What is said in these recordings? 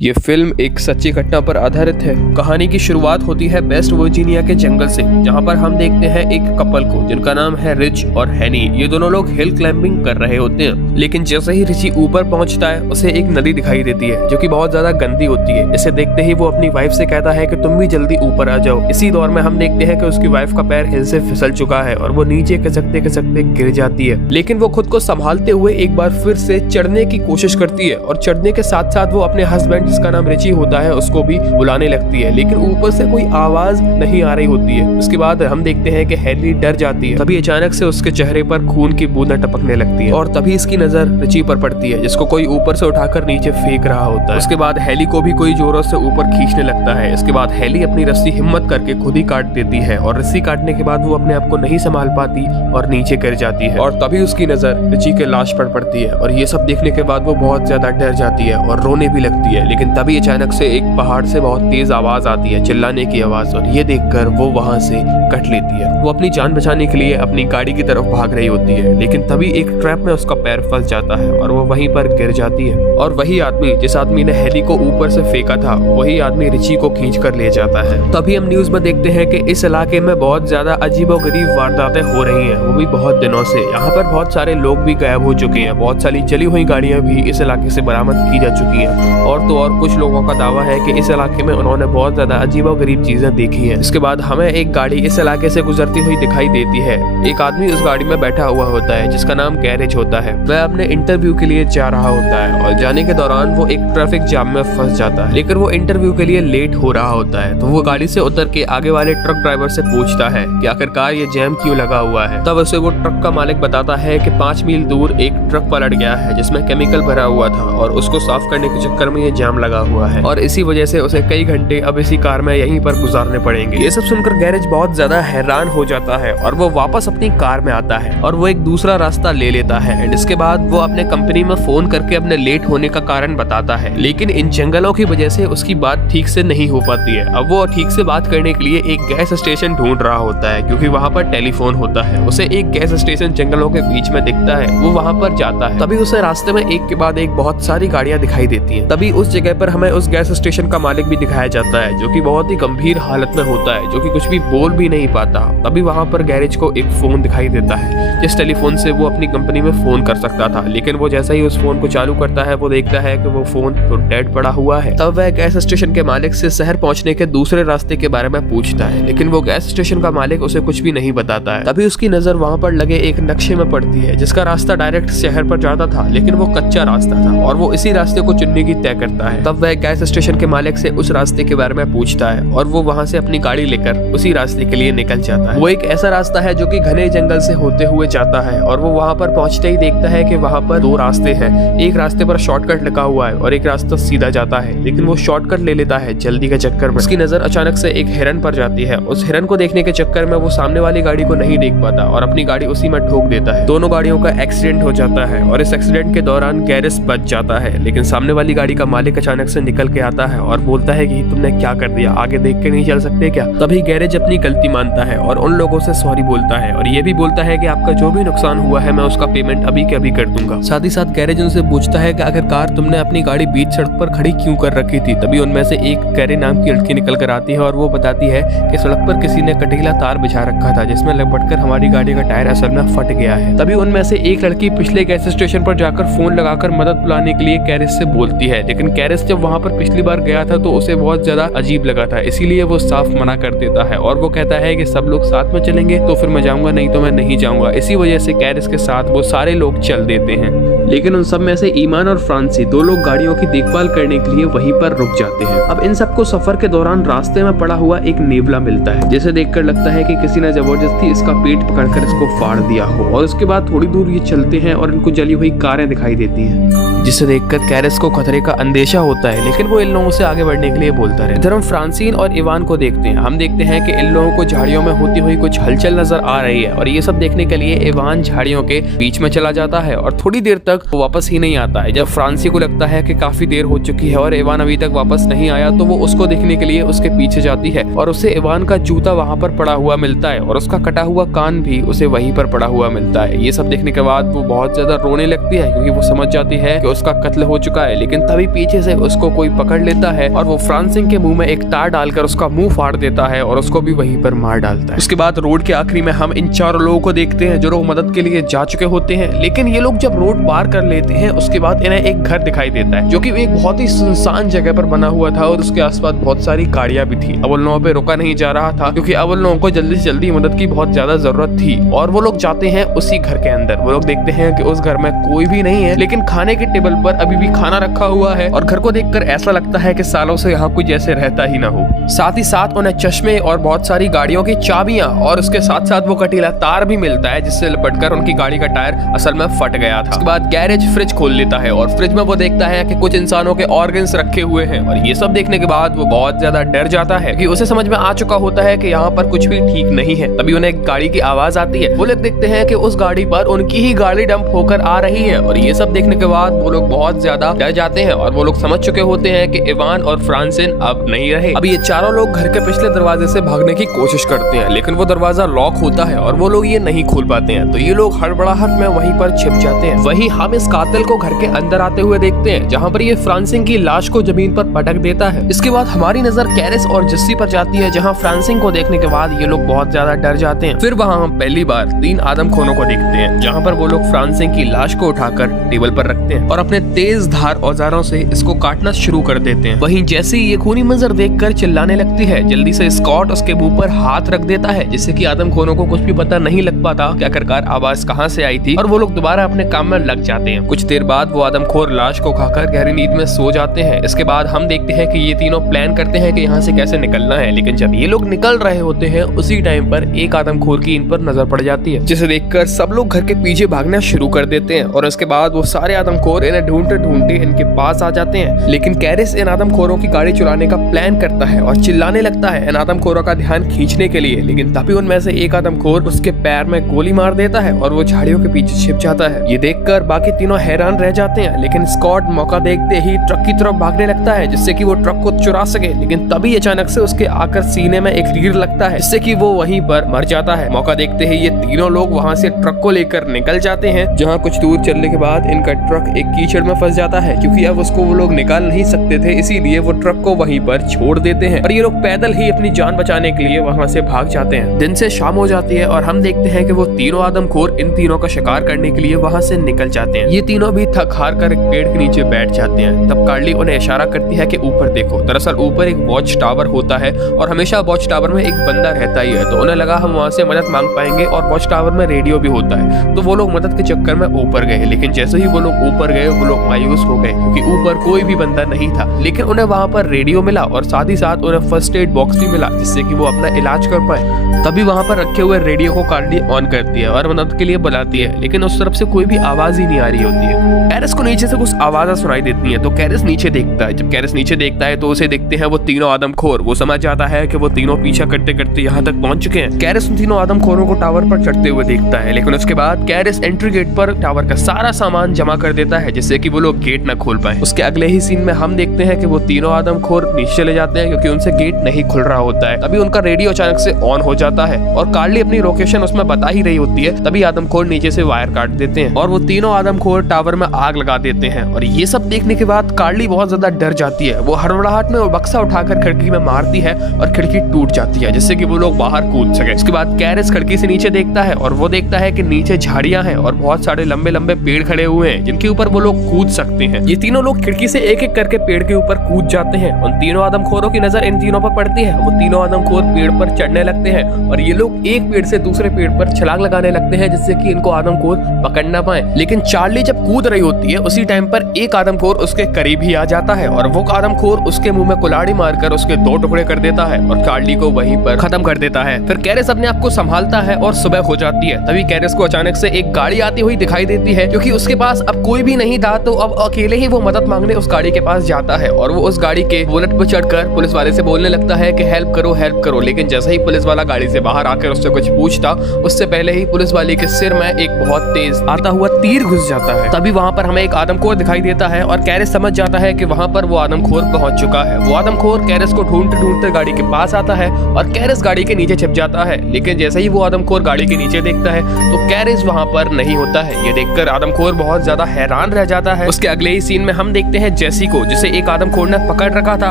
ये फिल्म एक सच्ची घटना पर आधारित है। कहानी की शुरुआत होती है वेस्ट वर्जीनिया के जंगल से, जहां पर हम देखते हैं एक कपल को जिनका नाम है रिच और हैनी। ये दोनों लोग हिल क्लाइंबिंग कर रहे होते हैं, लेकिन जैसे ही रिची ऊपर पहुंचता है उसे एक नदी दिखाई देती है जो कि बहुत ज्यादा गंदी होती है। इसे देखते ही वो अपनी वाइफ से कहता है कि तुम भी जल्दी ऊपर आ जाओ। इसी दौर में हम देखते हैं कि उसकी वाइफ का पैर हिल से फिसल चुका है और वो नीचे खिसकते खिसकते गिर जाती है, लेकिन वो खुद को संभालते हुए एक बार फिर से चढ़ने की कोशिश करती है और चढ़ने के साथ साथ वो अपने हस्बैंड जिसका नाम रिची होता है उसको भी बुलाने लगती है, लेकिन ऊपर से कोई आवाज नहीं आ रही होती है। उसके बाद हम देखते हैं कि हैली डर जाती है। तभी अचानक से उसके चेहरे पर खून की बूंदें टपकने लगती है और तभी इसकी नजर रिची पर पड़ती है जिसको कोई ऊपर से उठाकर नीचे फेंक रहा होता है। उसके बाद हैली को भी कोई जोरों से ऊपर खींचने लगता है। इसके बाद हैली अपनी रस्सी हिम्मत करके खुद ही काट देती है और रस्सी काटने के बाद वो अपने आप को नहीं संभाल पाती और नीचे गिर जाती है और तभी उसकी नजर रिची के लाश पर पड़ती है और ये सब देखने के बाद वो बहुत ज्यादा डर जाती है और रोने भी लगती है। लेकिन तभी अचानक से एक पहाड़ से बहुत तेज आवाज आती है, चिल्लाने की आवाज, और ये देखकर वो वहां से कट लेती है। वो अपनी जान बचाने के लिए अपनी गाड़ी की तरफ भाग रही होती है, लेकिन तभी एक ट्रैप में उसका पैर फंस जाता है और वो वहीं पर गिर जाती है। और वही आदमी जिस आदमी ने हैली को ऊपर से फेंका था वही आदमी रिची को खींच कर ले जाता है। तभी हम न्यूज में देखते हैं कि इस इलाके में बहुत ज्यादा अजीबोगरीब वारदातें हो रही हैं, वो भी बहुत दिनों से। यहाँ पर बहुत सारे लोग भी गायब हो चुके हैं, बहुत सारी जली हुई गाड़ियां भी इस इलाके से बरामद की जा चुकी हैं और तो और कुछ लोगों का दावा है कि इस इलाके में उन्होंने बहुत ज्यादा अजीबोगरीब चीजें देखी हैं। इसके बाद हमें एक गाड़ी इस इलाके से गुजरती हुई दिखाई देती है। एक आदमी उस गाड़ी में बैठा हुआ होता है जिसका नाम गैरेज होता है। वह अपने इंटरव्यू के लिए जा रहा होता है और जाने के दौरान वो एक ट्रैफिक जाम में फंस जाता है, लेकिन वो इंटरव्यू के लिए लेट हो रहा होता है। तो वो गाड़ी से उतर के आगे वाले ट्रक ड्राइवर से पूछता है कि आखिरकार ये जैम क्यों लगा हुआ है। तब उसे वो ट्रक का मालिक बताता है कि 5 मील दूर एक ट्रक पलट गया है जिसमें केमिकल भरा हुआ था और उसको साफ करने के चक्कर में ये जाम लगा हुआ है और इसी वजह से उसे कई घंटे अब इसी कार में यहीं पर गुजारने पड़ेंगे। ये सब सुनकर गैरेज बहुत ज्यादा हैरान हो जाता है और वो वापस अपनी कार में आता है और वो एक दूसरा रास्ता ले लेता है। एंड इसके बाद वो अपने कंपनी में फोन करके अपने लेट होने का कारण बताता है, लेकिन इन जंगलों की वजह से उसकी बात ठीक से नहीं हो पाती है। अब वो ठीक से बात करने के लिए एक गैस स्टेशन ढूंढ रहा होता है क्योंकि वहाँ पर टेलीफोन होता है। उसे एक गैस स्टेशन जंगलों के बीच में दिखता है, वो वहाँ पर जाता है। तभी उसे रास्ते में एक के बाद एक बहुत सारी गाड़ियां दिखाई देती हैं। तभी उस जगह पर हमें उस गैस स्टेशन का मालिक भी दिखाया जाता है जो कि बहुत ही गंभीर हालत में होता है, जो कि कुछ भी बोल भी नहीं पाता। तभी वहाँ पर गैरेज को एक फोन दिखाई देता है जिस टेलीफोन से वो अपनी कंपनी में फोन कर सकता था, लेकिन वो जैसा ही उस फोन को चालू करता है वो देखता है कि वो फोन तो डेड पड़ा हुआ है। तब वह गैस स्टेशन के मालिक से शहर पहुंचने के दूसरे रास्ते के बारे में पूछता है, लेकिन वो गैस स्टेशन का मालिक उसे कुछ भी नहीं बताता है। तभी उसकी नजर वहाँ पर लगे एक नक्शे में पड़ती है जिसका रास्ता डायरेक्ट शहर पर जाता था, लेकिन वो कच्चा रास्ता था और वो इसी रास्ते को चुनने की तय करता है। तब वह गैस स्टेशन के मालिक से उस रास्ते के बारे में पूछता है और वो वहाँ से अपनी गाड़ी लेकर उसी रास्ते के लिए निकल जाता है। वो एक ऐसा रास्ता है जो कि घने जंगल से होते हुए जाता है और वो वहाँ पर पहुँचते ही देखता है कि वहाँ पर 2 रास्ते हैं। एक रास्ते पर शॉर्टकट लगा हुआ है और एक रास्ता सीधा जाता है, लेकिन वो शॉर्टकट ले लेता है जल्दी के चक्कर में। उसकी नजर अचानक से एक हिरन पर जाती है। उस हिरन को देखने के चक्कर में वो सामने वाली गाड़ी को नहीं देख पाता और अपनी गाड़ी उसी में ठोक देता है। दोनों गाड़ियों का एक्सीडेंट हो जाता है और इस एक्सीडेंट के दौरान गैरेज बच जाता है, लेकिन सामने वाली गाड़ी का मालिक अचानक से निकल के आता है और बोलता है कि तुमने क्या कर दिया, आगे देख के नहीं चल सकते क्या। तभी गैरेज अपनी गलती मानता है और उन लोगों से सॉरी बोलता है और ये भी बोलता है कि आपका जो भी नुकसान हुआ है मैं उसका पेमेंट अभी के अभी कर दूंगा। साथ ही साथ गैरेज उनसे पूछता है कि आखिरकार तुमने अपनी गाड़ी बीच सड़क पर खड़ी क्यों कर रखी थी। तभी उनमें से एक कैरे नाम की लड़की निकल कर आती है और वो बताती है कि सड़क पर किसी ने कटीला तार बिछा रखा था जिसमें लपटकर हमारी गाड़ी का टायर असल में फट गया है। तभी उनमें से एक लड़की पिछले गैस स्टेशन पर जाकर फोन लगाकर मदद बुलाने के लिए कैरेज से बोलती है, लेकिन कैरेज जब वहाँ पर पिछली बार गया था तो उसे बहुत ज्यादा अजीब लगा था, इसीलिए वो साफ मना कर देता है और वो कहता है कि सब लोग साथ में चलेंगे तो फिर मैं जाऊंगा, नहीं तो मैं नहीं जाऊंगा। इसी वजह से कैरेज के साथ वो सारे लोग चल देते हैं, लेकिन उन सब में से ईमान और फ्रांसी 2 लोग गाड़ियों की देखभाल करने के लिए वहीं पर रुक जाते हैं। अब इन सबको सफर के दौरान रास्ते में पड़ा हुआ एक नेवला मिलता है जिसे देखकर लगता है कि किसी ने जबरदस्ती इसका पेट पकड़कर इसको फाड़ दिया हो और उसके बाद थोड़ी दूर ये चलते हैं और इनको जली हुई कारें दिखाई देती हैं, जिसे देखकर कैरेस को खतरे का अंदेशा होता है, लेकिन वो इन लोगों से आगे बढ़ने के लिए बोलता है। इधर हम फ्रांसीन और इवान को देखते हैं। हम देखते हैं कि इन लोगों को झाड़ियों में होती हुई कुछ हलचल नजर आ रही है और ये सब देखने के लिए इवान झाड़ियों के बीच में चला जाता है और थोड़ी देर तक तक वो वापस ही नहीं आता है। जब फ्रांसी को लगता है कि काफी देर हो चुकी है और इवान अभी तक वापस नहीं आया, तो वो उसको देखने के लिए उसके पीछे जाती है और उसे इवान का जूता वहाँ पर पड़ा हुआ मिलता है और उसका कटा हुआ कान भी उसे वहीं पर पड़ा हुआ मिलता है। ये सब देखने के बाद वो बहुत ज्यादा रोने लगती है क्योंकि वो समझ जाती है कि उसका कत्ल हो चुका है। लेकिन तभी पीछे से उसको कोई पकड़ लेता है और वो फ्रांसिस के मुंह में एक तार डालकर उसका मुंह फाड़ देता है और उसको भी वहीं पर मार डालता है। उसके बाद रोड के आखिरी में हम इन चारों लोगों को देखते हैं जो लोग मदद के लिए जा चुके होते हैं। लेकिन ये लोग जब रोड पार कर लेते हैं उसके बाद इन्हें एक घर दिखाई देता है जो कि एक बहुत ही सुनसान जगह पर बना हुआ था और उसके आसपास बहुत सारी गाड़ियां भी थी। अब उन लोगों पे रुका नहीं जा रहा था क्योंकि अब उन लोगों को जल्दी से जल्दी मदद की बहुत ज्यादा जरूरत थी और वो लोग जाते हैं उसी घर के अंदर। वो लोग देखते हैं कि उस घर में कोई भी नहीं है, लेकिन खाने के टेबल पर अभी भी खाना रखा हुआ है और घर को देखकर ऐसा लगता है कि सालों से यहाँ कोई जैसे रहता ही ना हो। साथ ही साथ उन्हें चश्मे और बहुत सारी गाड़ियों की चाबियां और उसके साथ साथ वो कटीला तार भी मिलता है जिससे लपटकर उनकी गाड़ी का टायर असल में फट गया था। उसके बाद गैरेज फ्रिज खोल लेता है और फ्रिज में वो देखता है कि कुछ इंसानों के ऑर्गन्स रखे हुए हैं और ये सब देखने के बाद वो बहुत ज्यादा डर जाता है कि उसे समझ में आ चुका होता है कि यहाँ पर कुछ भी ठीक नहीं है। तभी उन्हें एक गाड़ी की आवाज आती है। वो लोग देखते हैं कि उस गाड़ी पर उनकी ही गाड़ी डंप होकर आ रही है और ये सब देखने के बाद वो लोग बहुत ज्यादा डर जाते हैं और वो लोग समझ चुके होते हैं कि इवान और फ्रांसिस अब नहीं रहे। अब ये चारों लोग घर के पिछले दरवाजे से भागने की कोशिश करते हैं लेकिन वो दरवाजा लॉक होता है और वो लोग ये नहीं खोल पाते हैं, तो ये लोग हड़बड़ाहट में वहीं पर छिप जाते हैं। वहीं हम इस कातिल को घर के अंदर आते हुए देखते हैं जहाँ पर ये फ्रांसिस की लाश को जमीन पर पटक देता है। इसके बाद हमारी नजर कैरिस और जस्सी पर जाती है जहाँ फ्रांसिस को देखने के बाद ये लोग बहुत ज्यादा डर जाते हैं। फिर वहाँ हम पहली बार 3 आदमखोरों को देखते हैं जहाँ पर वो लोग फ्रांसिस की लाश को उठाकर टेबल पर रखते हैं और अपने तेज धार औजारों से इसको काटना शुरू कर देते हैं। वहीं जैसे ही ये खूनी मंजर देखकर चिल्लाने लगती है, जल्दी से स्कॉट उसके मुंह पर हाथ रख देता है जिससे कि आदमखोरों को कुछ भी पता नहीं लग पाता कि आखिरकार आवाज कहाँ से आई थी और वो लोग दोबारा अपने काम में लग जाते हैं। कुछ देर बाद वो आदमखोर लाश को खाकर गहरी नींद में सो जाते हैं। इसके बाद हम देखते हैं कि ये तीनों प्लान करते हैं कि यहाँ से कैसे निकलना है, लेकिन जब ये लोग निकल रहे होते हैं उसी टाइम पर एक आदमखोर की इन पर नजर पड़ जाती है जिसे देखकर सब लोग घर के पीछे भागना शुरू कर देते हैं और उसके बाद वो सारे आदमखोर इन्हें ढूंढते ढूंढते इनके पास आ जाते हैं। लेकिन कैरिस इन आदमखोरों की गाड़ी चुराने का प्लान करता है और चिल्लाने लगता है इन आदमखोरों का ध्यान खींचने के लिए, लेकिन तभी उनमें से एक आदमखोर उसके पैर में गोली मार देता है और वो झाड़ियों के पीछे छिप जाता है। ये देखकर बाकी तीनों हैरान रह जाते हैं, लेकिन स्कॉट मौका देखते ही ट्रक की तरफ भागने लगता है जिससे कि वो ट्रक को चुरा सके। लेकिन तभी अचानक से उसके आकर सीने में एक तीर लगता है जिससे कि वो वहीं पर मर जाता है। मौका देखते ही ये तीनों लोग वहाँ से ट्रक को लेकर निकल जाते हैं जहाँ कुछ दूर चलने के बाद इनका ट्रक एक कीचड़ में फंस जाता है क्योंकि अब उसको वो लोग निकाल नहीं सकते थे, इसीलिए वो ट्रक को वहीं पर छोड़ देते हैं और ये लोग पैदल ही अपनी जान बचाने के लिए वहाँ से भाग जाते हैं। दिन से शाम हो जाती है और हम देखते हैं कि वो तीनों आदमखोर इन तीनों का शिकार करने के लिए वहाँ से निकल जाते हैं। ये तीनों भी थक हार कर एक पेड़ के नीचे बैठ जाते हैं। तब कार्ली उन्हें इशारा करती है कि ऊपर देखो। दरअसल ऊपर एक वॉच टावर होता है और हमेशा वॉच टावर में एक बंदा रहता ही है, तो उन्हें लगा हम वहाँ से मदद मांग पाएंगे और वॉच टावर में रेडियो भी होता है, तो वो लोग मदद के चक्कर में ऊपर गए। लेकिन जैसे ही वो लोग ऊपर गए वो लोग मायूस हो गए क्योंकि ऊपर कोई भी बंदा नहीं था, लेकिन उन्हें वहाँ पर रेडियो मिला और साथ ही साथ उन्हें फर्स्ट एड बॉक्स भी मिला जिससे कि वो अपना इलाज कर पाए। तभी वहाँ पर रखे हुए रेडियो को कार्ली ऑन करती है और मदद के लिए बुलाती है, लेकिन उस तरफ से कोई भी आवाज ही नहीं आ रही होती है। कैरिस को नीचे से कुछ आवाज़ सुनाई देती है तो कैरिस नीचे देखता है। जब कैरिस नीचे देखता है तो उसे देखते हैं वो तीनों आदमखोर। वो समझ जाता है कि वो तीनों पीछा करते करते यहाँ तक पहुंच चुके हैं। कैरिस उन तीनों आदमखोरों को टावर पर चढ़ते हुए देखता है, लेकिन उसके बाद कैरिस एंट्री गेट पर टावर का सारा सामान जमा कर देता है जिससे कि वो लोग गेट न खोल पाए। उसके अगले ही सीन में हम देखते हैं कि वो तीनों आदमखोर नीचे चले जाते हैं क्योंकि उनसे गेट नहीं खुल रहा होता है। तभी उनका रेडियो अचानक से ऑन हो जाता है और कार्ली अपनी लोकेशन उसमें बता ही रही होती है। तभी आदमखोर नीचे से वायर काट देते हैं और वो तीनों आदमखोर टावर में आग लगा देते हैं। और ये सब देखने के बाद कार्ली बहुत ज्यादा डर जाती है। वो हड़बड़ाहट में वो बक्सा उठाकर खिड़की में मारती है और खिड़की टूट जाती है जिससे कि वो लोग बाहर कूद सके। उसके बाद कैरिस खिड़की से नीचे देखता है और वो देखता है कि नीचे झाड़ियां हैं और बहुत सारे लंबे लंबे पेड़ खड़े हुए हैं जिनके ऊपर वो लोग कूद सकते हैं। ये तीनों लोग खिड़की से एक एक करके पेड़ के ऊपर कूद जाते हैं। उन तीनों आदमखोरों की नजर इन तीनों पर पड़ती है। वो तीनों आदमखोर पेड़ पर चढ़ने लगते हैं और ये लोग एक पेड़ से दूसरे पेड़ पर छलांग लगाने लगते हैं जिससे कि इनको आदमखोर पकड़ ना पाए। लेकिन चार्ली जब कूद रही होती है उसी टाइम पर एक आदमखोर उसके करीब ही आ जाता है और वो आदमखोर उसके मुंह में कुल्हाड़ी मारकर उसके 2 टुकड़े कर देता है और चार्ली को वहीं पर खत्म कर देता है। फिर कैरिस अपने आप को संभालता है और सुबह हो जाती है। तभी कैरिस को अचानक से एक गाड़ी आती हुई दिखाई देती है क्योंकि उसके पास अब कोई भी नहीं था, तो अब अकेले ही वो मदद मांगने उस गाड़ी के पास जाता है और वो उस गाड़ी के बोनट पर चढ़कर पुलिस वाले से बोलने लगता है कि हेल्प करो। लेकिन जैसे ही पुलिस वाला गाड़ी से बाहर आकर उससे कुछ पूछता, उससे पहले ही पुलिस वाले के सिर में एक बहुत तेज आता हुआ तीर घुस जाता है। तभी वहाँ पर हमें एक आदमखोर दिखाई देता है और कैरिस समझ जाता है कि वहाँ पर वो आदमखोर पहुंच चुका है। वो आदमखोर कैरिस को ढूंढते ढूंढते गाड़ी के पास आता है और कैरिस गाड़ी के नीचे छिप जाता है। लेकिन जैसे ही वो आदमखोर गाड़ी के नीचे देखता है तो कैरिस वहाँ पर नहीं होता है। ये देखकर आदमखोर बहुत ज्यादा हैरान रह जाता है। उसके अगले ही सीन में हम देखते हैं जेसी को, जिसे एक आदमखोर ने पकड़ रखा था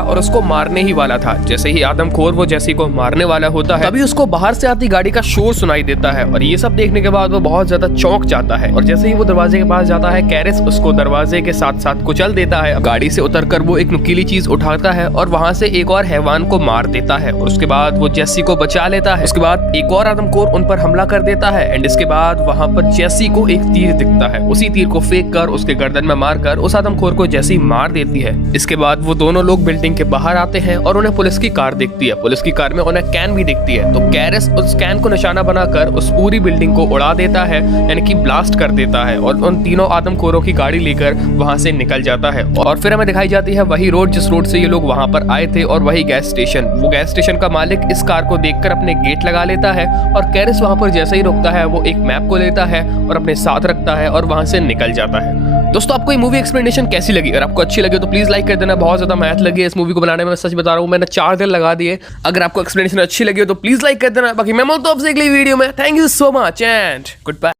और उसको मारने ही वाला था। जैसे ही आदमखोर वो जेसी को मारने वाला होता है तभी उसको बाहर से आती गाड़ी का शोर सुनाई देता है और ये सब देखने के बाद वो बहुत ज्यादा चौंक जाता है। और जैसे ही वो दरवाजे के पास जाता है कैरिस उसको दरवाजे के साथ साथ कुचल देता है। गाड़ी से उतरकर वो एक नुकीली चीज उठाता है और वहां से एक और हैवान को मार देता है और उसके बाद वो जेसी को बचा लेता है। उसके बाद एक और आदमखोर उन पर हमला कर देता है एंड इसके बाद वहां पर जेसी को एक तीर दिखता है। उसी तीर को फेंक कर उसके गर्दन में मारकर उस आदमखोर को जेसी मार देती है। इसके बाद वो दोनों लोग बिल्डिंग के बाहर आते हैं और उन्हें पुलिस की कार दिखती है। पुलिस की कार में उन्हें कैन भी दिखती है। तो कैरिस उस कैन को निशाना बनाकर उस पूरी बिल्डिंग को उड़ा देता है, यानी कि ब्लास्ट कर देता है और उन तीनों आदमखोरों की गाड़ी लेकर वहां से निकल जाता है। और फिर हमें दिखाई जाती है वही रोड जिस रोड से ये लोग वहां पर आए थे और वही गैस स्टेशन। वो गैस स्टेशन का मालिक इस कार को देखकर अपने गेट लगा लेता है और कैरिस वहां पर जैसे ही रुकता है वो एक मैप को लेता है और अपने साथ रखता है और वहां से निकल जाता है। दोस्तों, आपको ये मूवी एक्सप्लेनेशन कैसी लगी? अगर आपको अच्छी लगी तो प्लीज लाइक कर देना। बहुत ज्यादा मेहनत लगी है इस मूवी को बनाने में, मैं सच बता रहा हूँ, मैंने 4 दिन लगा दिए। अगर आपको एक्सप्लेनेशन अच्छी लगी हो तो प्लीज लाइक कर देना। बाकी मैं मिलता हूं आपसे अगली वीडियो में। Thank you so much and good bye.